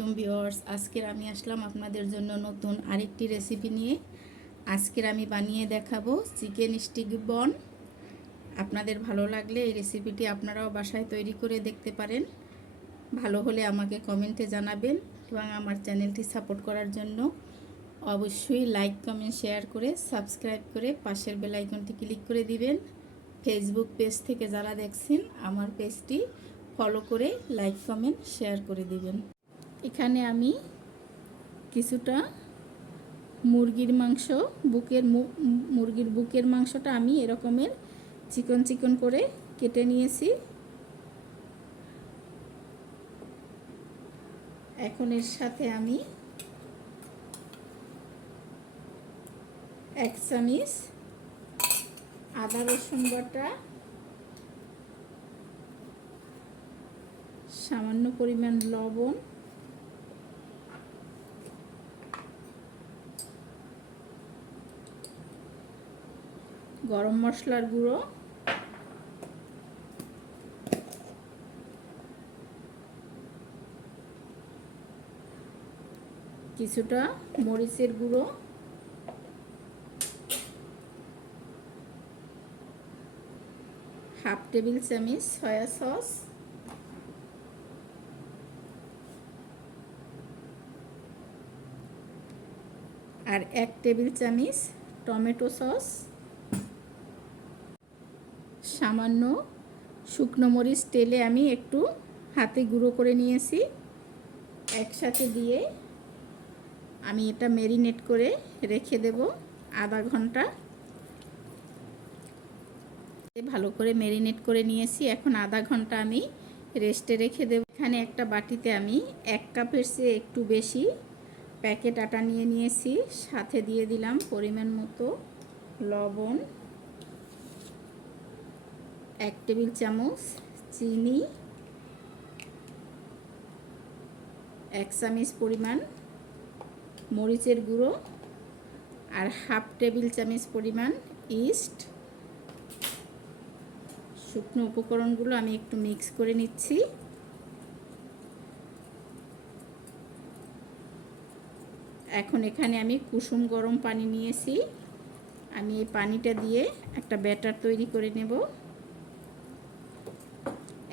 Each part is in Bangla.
আলাইকুম ভিউয়ার্স। আজকের আমি আসলাম আপনাদের জন্য নতুন আরেকটি রেসিপি নিয়ে। আজকের আমি বানিয়ে দেখাবো চিকেন স্টিক বন। আপনাদের ভালো লাগলে এই রেসিপিটি আপনারাও বাসায় তৈরি করে দেখতে পারেন। ভালো হলে আমাকে কমেন্টে জানাবেন এবং আমার চ্যানেলটি সাপোর্ট করার জন্য। অবশ্যই লাইক কমেন্ট শেয়ার করে সাবস্ক্রাইব করে পাশের বেল আইকনটি ক্লিক করে দিবেন। ফেসবুক পেজ থেকে যারা দেখছেন, আমার পেজটি ফলো করে লাইক কমেন্ট শেয়ার করে দিবেন। এখানে আমি কিছুটা মুরগির মাংস বুকের মুরগির বুকের মাংসটা আমি এরকমের চিকন চিকন করে কেটে নিয়েছি। এখন এর সাথে আমি এক চামিচ আদা রসুন বাটা সামান্য পরিমাণ লবণ গরম মশলার গুঁড়ো। কিছুটা মরিচের গুঁড়ো। হাফ টেবিল চামচ সয়া সস। আর এক টেবিল চামচ টমেটো সস। সামান্য শুকনো মরিচ তেলে আমি একটু হাতে গুঁড়ো করে নিয়েছি। একসাথে দিয়ে আমি এটা মেরিনেট করে রেখে দেব আধা ঘণ্টা। ভালো করে মেরিনেট করে নিয়েছি। এখন আধা ঘণ্টা আমি রেস্টে রেখে দেব। এখানে একটা বাটিতে আমি এক কাপের চেয়ে একটু বেশি প্যাকেট আটা নিয়ে নিয়েছি। সাথে দিয়ে দিলাম পরিমাণ মতো লবণ। এক টেবিল চামচ চিনি, এক চামচ পরিমাণ মরিচের গুঁড়ো আর হাফ টেবিল চামচ পরিমাণ ইস্ট। শুকনো উপকরণগুলো আমি একটু মিক্স করে নিচ্ছি। এখন এখানে আমি কুসুম গরম পানি নিয়েছি। আমি এই পানিটা দিয়ে একটা ব্যাটার তৈরি করে নেব।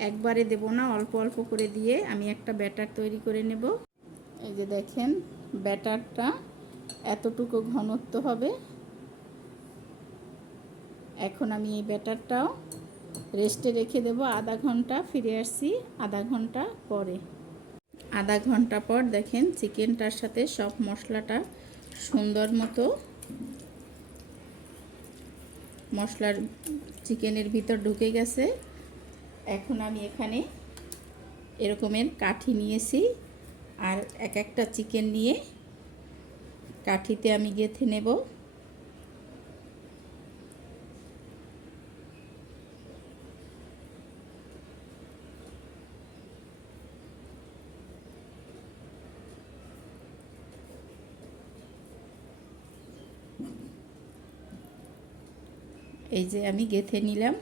একবারে দেব না, অল্প অল্প করে দিয়ে আমি একটা ব্যাটার তৈরি করে নেব। এই যে দেখেন, ব্যাটারটা এতটুকু ঘনত্ব হবে। এখন আমি এই ব্যাটারটাও রেস্টে রেখে দেব আধা ঘণ্টা, ফিরে আসছি আধা ঘণ্টা পরে। আধা ঘণ্টা পর দেখেন চিকেনটার সাথে সব মশলাটা সুন্দর মতো মশলার চিকেনের ভিতর ঢুকে গেছে। এখন আমি এখানে এরকমের কাঠি নিয়েছি আর এক একটা চিকেন নিয়ে কাঠিতে আমি গেঁথে নেব। এই যে আমি গেথে নিলাম।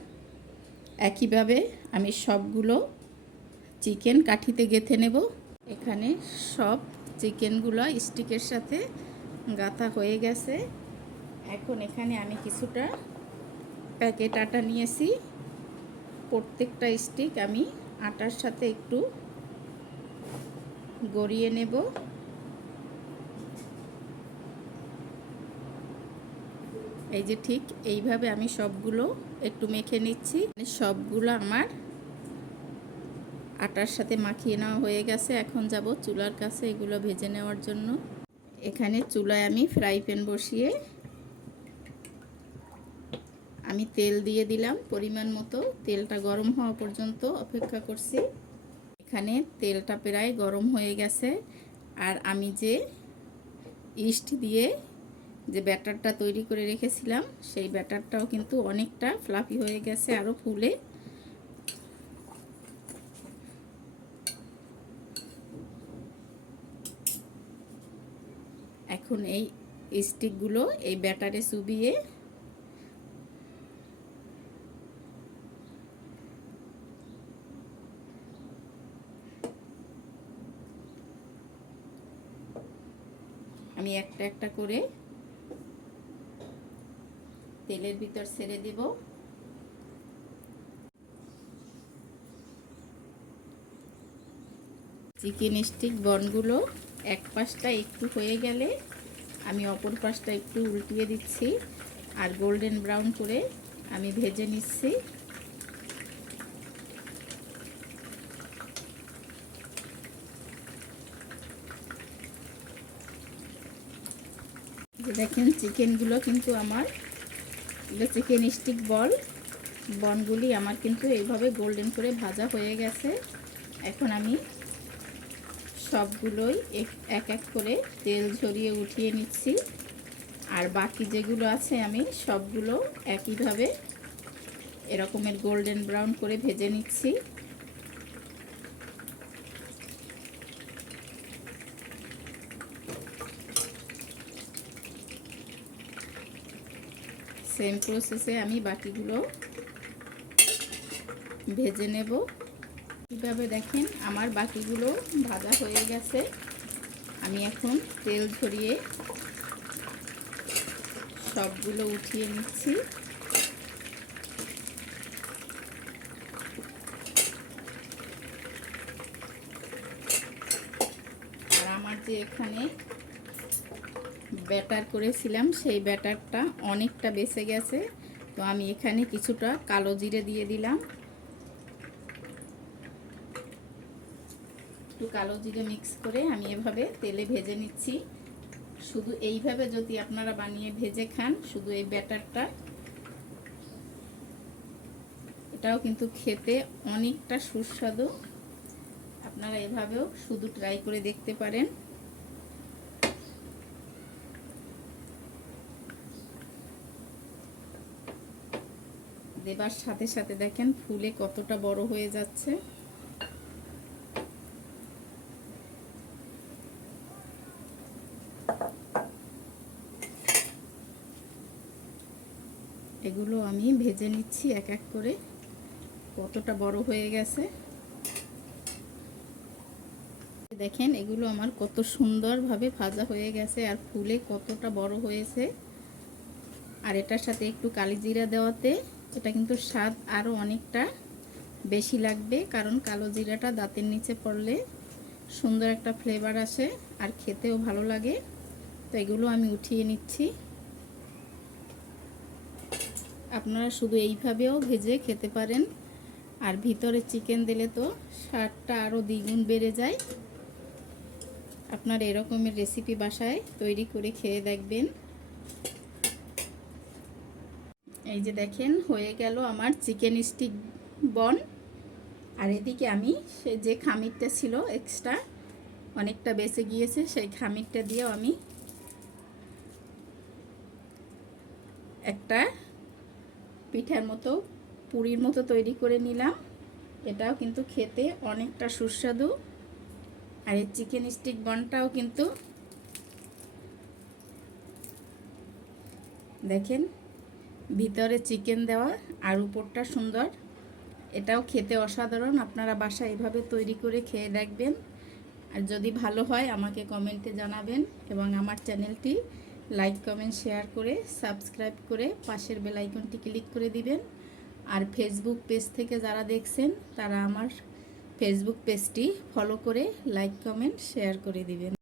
একইভাবে আমি সবগুলো চিকেন কাঠিতে গেথে নেব। এখানে সব চিকেনগুলো স্টিকের সাথে গাঁথা হয়ে গেছে। এখন এখানে আমি কিছুটা প্যাকেট আটা নিয়েছি। প্রত্যেকটা স্টিক আমি আটার সাথে একটু গড়িয়ে নেব। এই যে ঠিক এইভাবে আমি সবগুলো একটু মেখে নিচ্ছি। সবগুলো আমার আটার সাথে মাখিয়ে নেওয়া হয়ে গেছে। এখন যাব চুলার কাছে এগুলো ভেজে নেওয়ার জন্য। এখানে চুলায় আমি ফ্রাই প্যান বসিয়ে আমি তেল দিয়ে দিলাম পরিমাণ মতো। তেলটা গরম হওয়া পর্যন্ত অপেক্ষা করছি। এখানে তেলটা প্রায় গরম হয়ে গেছে। আর আমি যে ইস্ট দিয়ে যে ব্যাটারটা তৈরি করে রেখেছিলাম, সেই ব্যাটারটাও কিন্তু অনেকটা ফ্লাফি হয়ে গেছে আরও ফুলে। এখন এই স্টিকগুলো এই ব্যাটারে চুবিয়ে আমি একটা একটা করে তেলের ভিতর ছেড়ে দিব। চিকেন স্টিক বনগুলো এক পাশটা একটু হয়ে গেলে আমি অপর পাশটা একটু উল্টিয়ে দিচ্ছি আর গোল্ডেন ব্রাউন করে আমি ভেজে নিচ্ছি। দেখেন, চিকেনগুলো কিন্তু আমার এগুলো চিকেন স্টিক বল। বনগুলি আমার কিন্তু এইভাবে গোল্ডেন করে ভাজা হয়ে গেছে। এখন আমি সবগুলোই এক এক করে তেল ঝরিয়ে উঠিয়ে নিচ্ছি। আর বাকি যেগুলো আছে আমি সবগুলো একইভাবে এরকমের গোল্ডেন ব্রাউন করে ভেজে নিচ্ছি। সেম প্রসেসে আমি বাকিগুলো ভেজে নেব। কীভাবে দেখেন আমার বাকিগুলো ভাজা হয়ে গেছে। আমি এখন তেল ঝরিয়ে সবগুলো উঠিয়ে নিচ্ছি। আর আমার যে এখানে ব্যাটার করেছিলাম, সেই ব্যাটারটা অনেকটা বেঁচে গেছে। তো আমি এখানে কিছুটা কালো জিরে দিয়ে দিলাম। একটু কালো জিরে মিক্স করে আমি এভাবে তেলে ভেজে নিচ্ছি। শুধু এইভাবে যদি আপনারা বানিয়ে ভেজে খান, শুধু এই ব্যাটারটা, এটাও কিন্তু খেতে অনেকটা সুস্বাদু। আপনারা এভাবেও শুধু ট্রাই করে দেখতে পারেন। দেবার সাথে সাথে দেখেন ফুলে কতটা বড় হয়ে যাচ্ছে। এগুলো আমি ভেজে নিচ্ছি এক এক করে, কতটা বড় হয়ে গেছে। দেখেন এগুলো আমার কত সুন্দরভাবে ভাজা হয়ে গেছে আর ফুলে কতটা বড় হয়েছে। আর এটার সাথে একটু কালিজিরা দেওয়াতে এটা কিন্তু স্বাদ আরও অনেকটা বেশি লাগবে, কারণ কালো জিরাটা দাঁতের নিচে পড়লে সুন্দর একটা ফ্লেভার আসে আর খেতেও ভালো লাগে। তো এগুলো আমি উঠিয়ে নিচ্ছি। আপনারা শুধু এইভাবেও ভেজে খেতে পারেন। আর ভিতরে চিকেন দিলে তো স্বাদটা আরও দ্বিগুণ বেড়ে যায়। আপনার এরকমের রেসিপি বাসায় তৈরি করে খেয়ে দেখবেন। এই যে দেখেন, হয়ে গেল আমার চিকেন স্টিক বন আর এদিকে আমি সে যে খামিরটা ছিল এক্সট্রা অনেকটা বেঁচে গিয়েছে, সেই খামিরটা দিয়েও আমি একটা পিঠার মতো, পুরীর মতো তৈরি করে নিলাম। এটাও কিন্তু খেতে অনেকটা সুস্বাদু। আর এই চিকেন স্টিক বনটাও কিন্তু দেখেন ভিতরে চিকেন দেওয়া আর উপরটা সুন্দর। এটাও খেতে অসাধারণ। আপনারা বাসা এভাবে তৈরি করে খেয়ে দেখবেন। আর যদি ভালো হয়, আমাকে কমেন্টে জানাবেন এবং আমার চ্যানেলটি লাইক, কমেন্ট, শেয়ার করে সাবস্ক্রাইব করে পাশের বেলাইকনটি ক্লিক করে দিবেন। আর ফেসবুক পেজ থেকে যারা দেখছেন, তারা আমার ফেসবুক পেজটি ফলো করে লাইক, কমেন্ট, শেয়ার করে দিবেন।